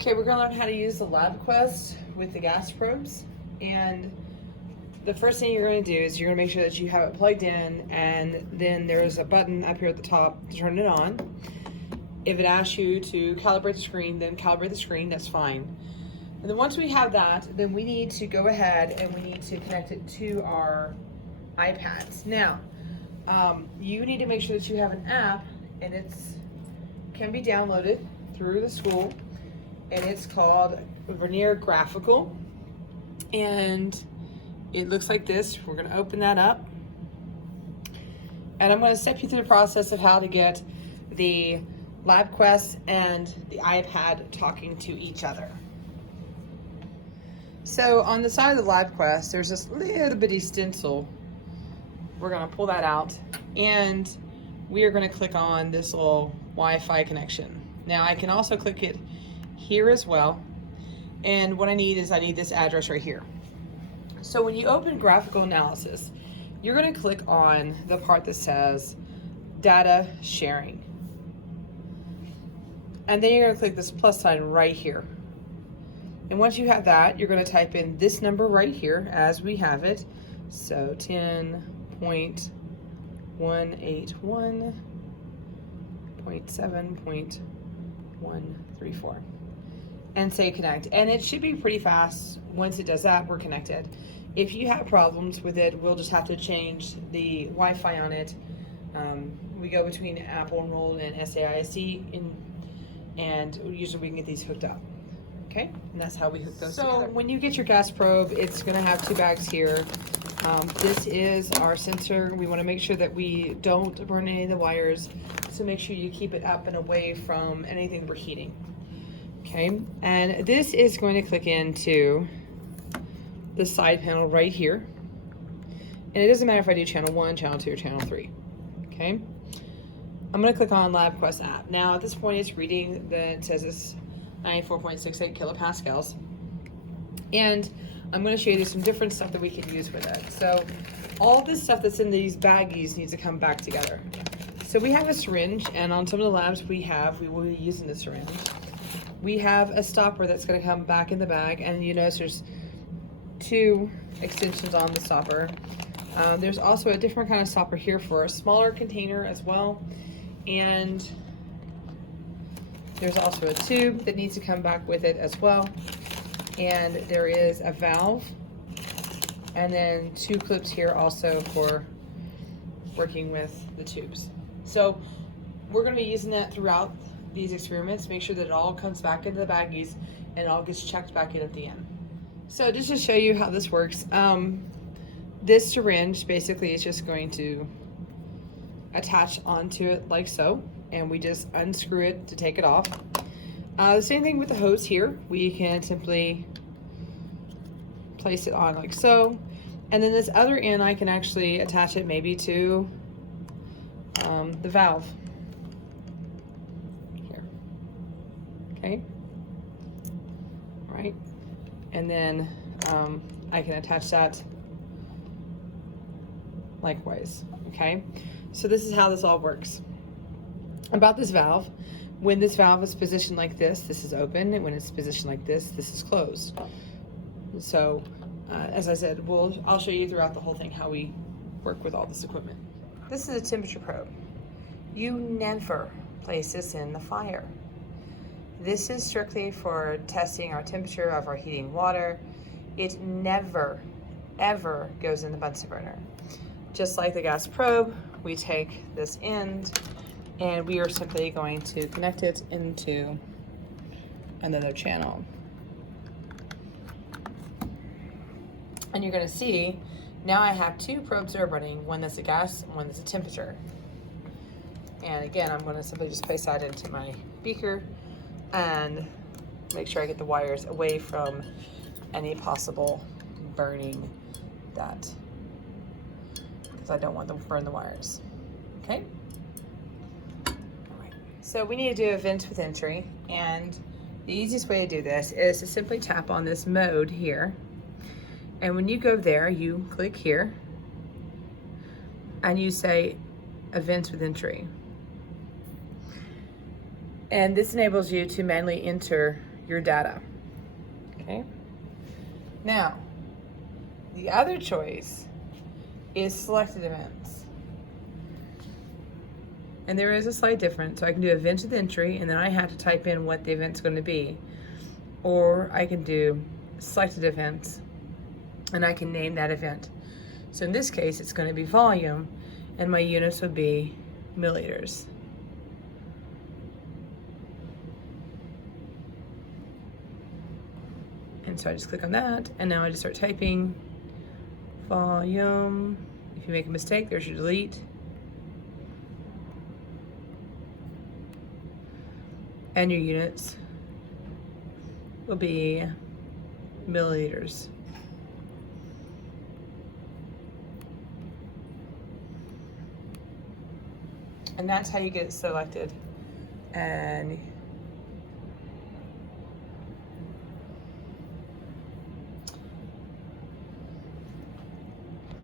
Okay, we're gonna learn how to use the LabQuest with the gas probes. And the first thing you're gonna do is you're gonna make sure that you have it plugged in, and then there's a button up here at the top to turn it on. If it asks you to calibrate the screen, then calibrate the screen, that's fine. And then once we have that, then we need to go ahead and we need to connect it to our iPads. Now, you need to make sure that you have an app, and it's can be downloaded through the school, and it's called Vernier Graphical, and it looks like this. We're going to open that up, and I'm going to step you through the process of how to get the LabQuest and the iPad talking to each other. So on the side of the LabQuest, there's this little bitty stencil. We're going to pull that out, and we are going to click on this little Wi-Fi connection. Now I can also click it here as well, and what I need this address right here. So when you open graphical analysis, you're going to click on the part that says data sharing, and then you're going to click this plus sign right here. And once you have that, you're going to type in this number right here as we have it, so 10.181.7.134, and say connect. And it should be pretty fast. Once it does that, we're connected. If you have problems with it, we'll just have to change the Wi-Fi on it. We go between Apple Enrolled and SAIC, and usually we can get these hooked up. Okay, and that's how we hook those together. So when you get your gas probe, it's going to have two bags here. This is our sensor. We want to make sure that we don't burn any of the wires, so make sure you keep it up and away from anything we're heating. Okay, and this is going to click into the side panel right here. And it doesn't matter if I do channel 1, channel 2, or channel 3. Okay, I'm going to click on LabQuest app. Now at this point it's reading it says it's 94.68 kilopascals. And I'm going to show you some different stuff that we can use with it. So all this stuff that's in these baggies needs to come back together. So we have a syringe, and on some of the labs we will be using the syringe. We have a stopper that's going to come back in the bag, and you notice there's two extensions on the stopper. There's also a different kind of stopper here for a smaller container as well, and there's also a tube that needs to come back with it as well. And there is a valve, and then two clips here also for working with the tubes. So we're going to be using that throughout these experiments. Make sure that it all comes back into the baggies and it all gets checked back in at the end. So just to show you how this works, this syringe basically is just going to attach onto it like so, and we just unscrew it to take it off. The same thing with the hose here. We can simply place it on like so, and then this other end I can actually attach it maybe to the valve here. Okay, right, and then I can attach that likewise. Okay, so this is how this all works. About this valve, when this valve is positioned like this is open, and when it's positioned like this is closed. So as I said, I'll show you throughout the whole thing how we work with all this equipment. This is a temperature probe. You never place this in the fire. This is strictly for testing our temperature of our heating water. It never, ever goes in the Bunsen burner. Just like the gas probe, we take this end, and we are simply going to connect it into another channel. And you're gonna see, now I have two probes that are running, one that's a gas and one that's a temperature. And again, I'm gonna simply just place that into my beaker and make sure I get the wires away from any possible burning because I don't want them to burn the wires, okay? So we need to do a vent with entry, and the easiest way to do this is to simply tap on this mode here. And when you go there, you click here and you say events with entry. And this enables you to manually enter your data. Okay. Now, the other choice is selected events. And there is a slight difference. So I can do event with entry, and then I have to type in what the event's going to be. Or I can do selected events, and I can name that event. So in this case, it's going to be volume, and my units would be milliliters. And so I just click on that, and now I just start typing volume. If you make a mistake, there's your delete. And your units will be milliliters. And that's how you get it selected. And